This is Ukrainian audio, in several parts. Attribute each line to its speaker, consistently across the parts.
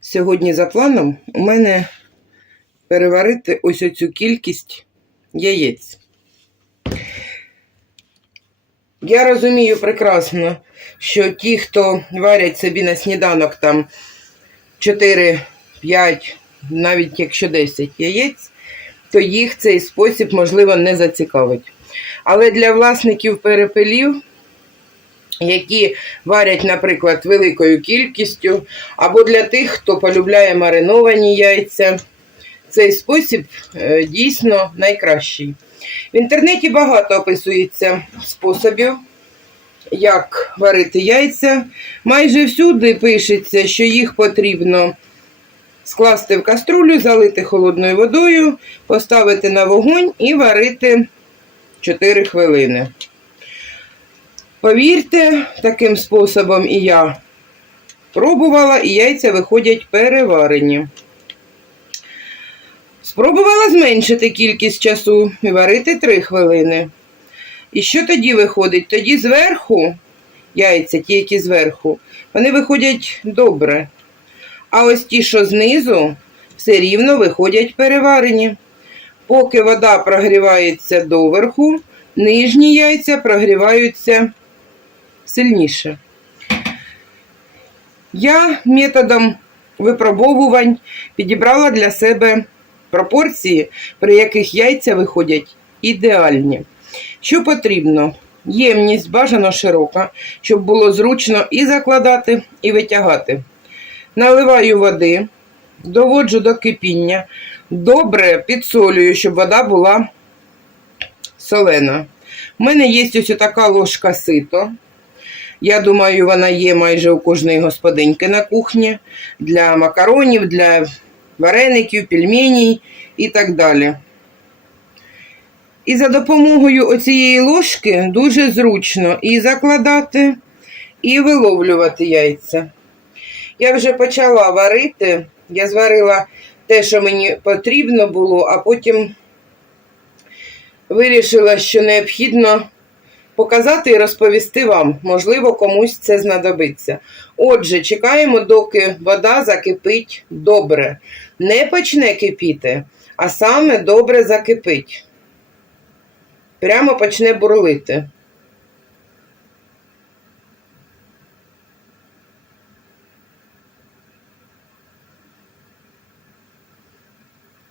Speaker 1: Сьогодні за планом у мене переварити ось оцю кількість яєць. Я розумію прекрасно, що ті, хто варять собі на сніданок там 4, 5, навіть якщо 10 яєць, то їх цей спосіб, можливо, не зацікавить. Але для власників перепелів, які варять, наприклад, великою кількістю, або для тих, хто полюбляє мариновані яйця, цей спосіб е, дійсно найкращий. В інтернеті багато описується способів, як варити яйця. Майже всюди пишеться, що їх потрібно скласти в каструлю, залити холодною водою, поставити на вогонь і варити 4 хвилини. Повірте, таким способом і я пробувала, і яйця виходять переварені. Спробувала зменшити кількість часу і варити 3 хвилини. І що тоді виходить? Тоді зверху, яйця, ті, які зверху, вони виходять добре. А ось ті, що знизу, все рівно виходять переварені. Поки вода прогрівається доверху, нижні яйця прогріваються сильніше. Я методом випробовувань підібрала для себе пропорції, при яких яйця виходять ідеальні. Що потрібно? Ємність бажано широка, щоб було зручно і закладати, і витягати. Наливаю води, доводжу до кипіння, добре підсолюю, щоб вода була солена. У мене є ось така ложка сито. Я думаю, вона є майже у кожної господиньки на кухні для макаронів, для вареників, пельменей і так далі. І за допомогою оцієї ложки дуже зручно і закладати, і виловлювати яйця. Я вже почала варити, я зварила те, що мені потрібно було, а потім вирішила, що необхідно показати і розповісти вам, можливо, комусь це знадобиться. Отже, чекаємо, доки вода закипить добре. Не почне кипіти, а саме добре закипить. Прямо почне бурлити.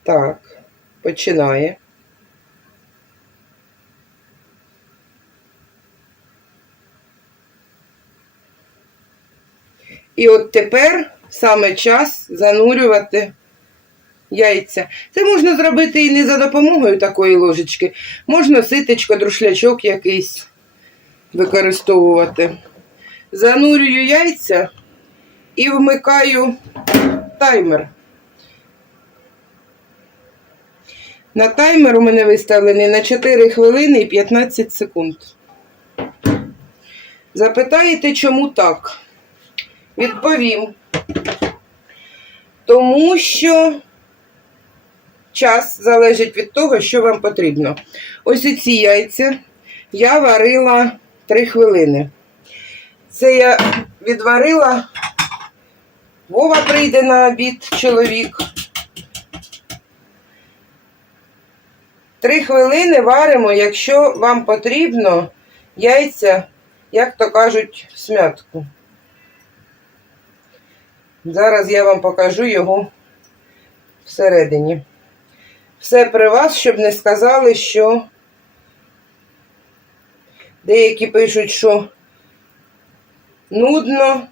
Speaker 1: Так, починає. І от тепер саме час занурювати яйця. Це можна зробити і не за допомогою такої ложечки. Можна ситечко, друшлячок якийсь використовувати. Занурюю яйця і вмикаю таймер. На таймер у мене виставлений на 4 хвилини і 15 секунд. Запитаєте, чому так? Відповім. Тому що час залежить від того, що вам потрібно. Ось ці яйця я варила 3 хвилини. Це я відварила, Вова прийде на обід чоловік. Три хвилини варимо, якщо вам потрібно яйця, як то кажуть, в смятку. Зараз я вам покажу його всередині. Все при вас, щоб не сказали, що деякі пишуть, що нудно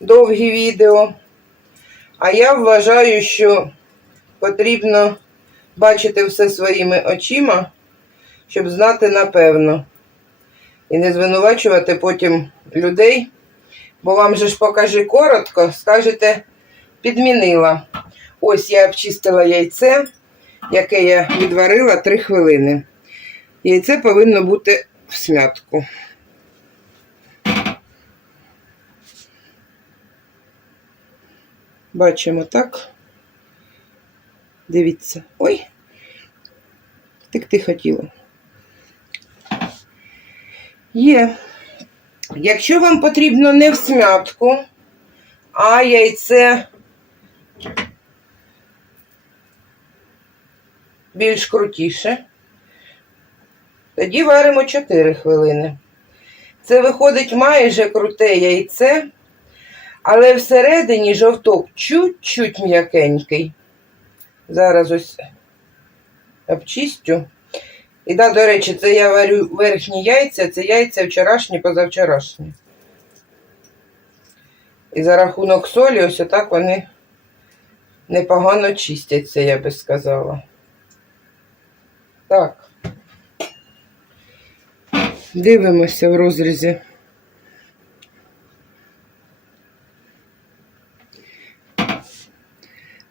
Speaker 1: довгі відео. А я вважаю, що потрібно бачити все своїми очима, щоб знати напевно. І не звинувачувати потім людей, бо вам же ж покажи коротко, скажете, підмінила. Ось я обчистила яйце, яке я відварила 3 хвилини. Яйце повинно бути в смятку. Бачимо так. Дивіться. Ой. Так ти хотіла. Є. Якщо вам потрібно не в смятку, а яйце більш крутіше, тоді варимо 4 хвилини. Це виходить майже круте яйце, але всередині жовток чуть-чуть м'якенький. Зараз ось обчистю. І да, до речі, це я варю верхні яйця, це яйця вчорашні, позавчорашні. І за рахунок солі, ось отак вони непогано чистяться, я би сказала. Так. Дивимося в розрізі.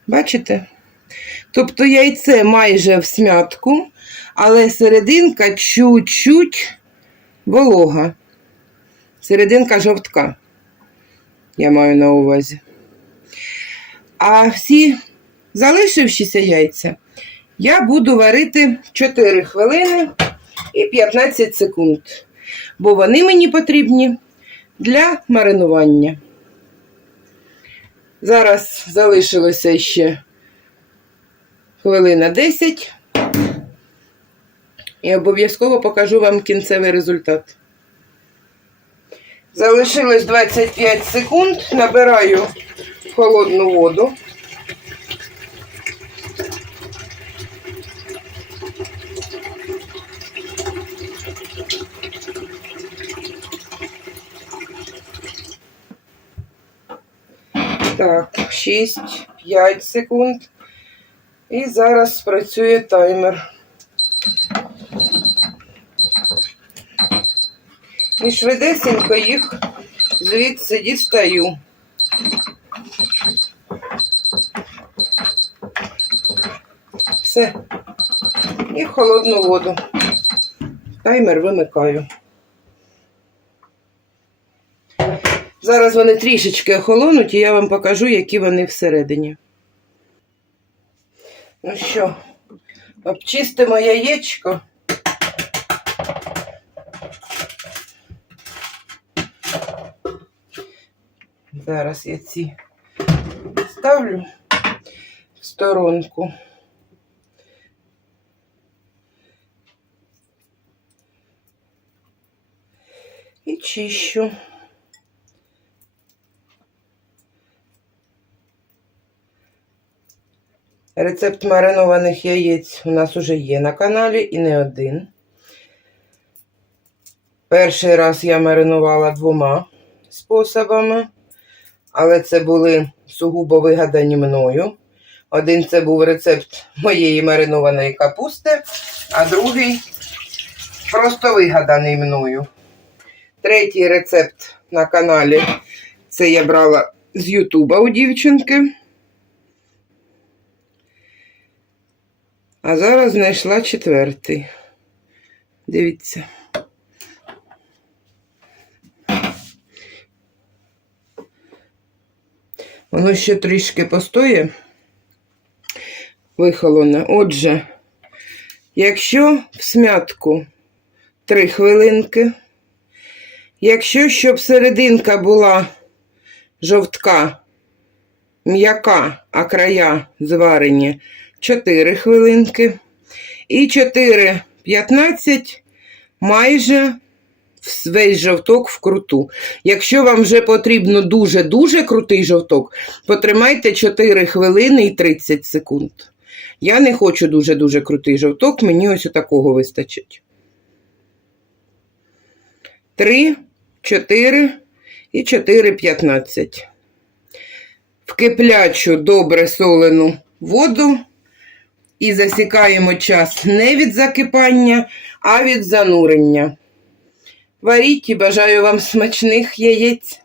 Speaker 1: Бачите? Тобто яйце майже в смятку, але серединка чуть-чуть волога. Серединка жовтка. Я маю на увазі. А всі залишившіся яйця я буду варити 4 хвилини і 15 секунд. Бо вони мені потрібні для маринування. Зараз залишилося ще хвилина 10. І обов'язково покажу вам кінцевий результат. Залишилось 25 секунд. Набираю холодну воду. Так, 6, 5 секунд. І зараз спрацює таймер. І швидесенько їх звідси дістаю. Все. І в холодну воду. Таймер вимикаю. Зараз вони трішечки охолонуть, і я вам покажу, які вони всередині. Ну що, обчистимо яєчко. Зараз я ці ставлю в сторонку. І чищу. Рецепт маринованих яєць у нас уже є на каналі і не один. Перший раз я маринувала двома способами, але це були сугубо вигадані мною. Один це був рецепт моєї маринованої капусти, а другий просто вигаданий мною. Третій рецепт на каналі це я брала з Ютуба у дівчинки. А зараз знайшла четвертий. Дивіться. Воно ще трішки постоє, вихолоне. Отже, якщо в смятку 3 хвилинки, якщо щоб серединка була жовтка, м'яка, а края зварені 4 хвилинки. І 4,15 майже весь жовток вкруту. Якщо вам вже потрібно дуже-дуже крутий жовток, потримайте 4 хвилини і 30 секунд. Я не хочу дуже-дуже крутий жовток, мені ось такого вистачить. 3, 4 і 4,15. В киплячу добре солену воду. І засікаємо час не від закипання, а від занурення. Варіть і бажаю вам смачних яєць.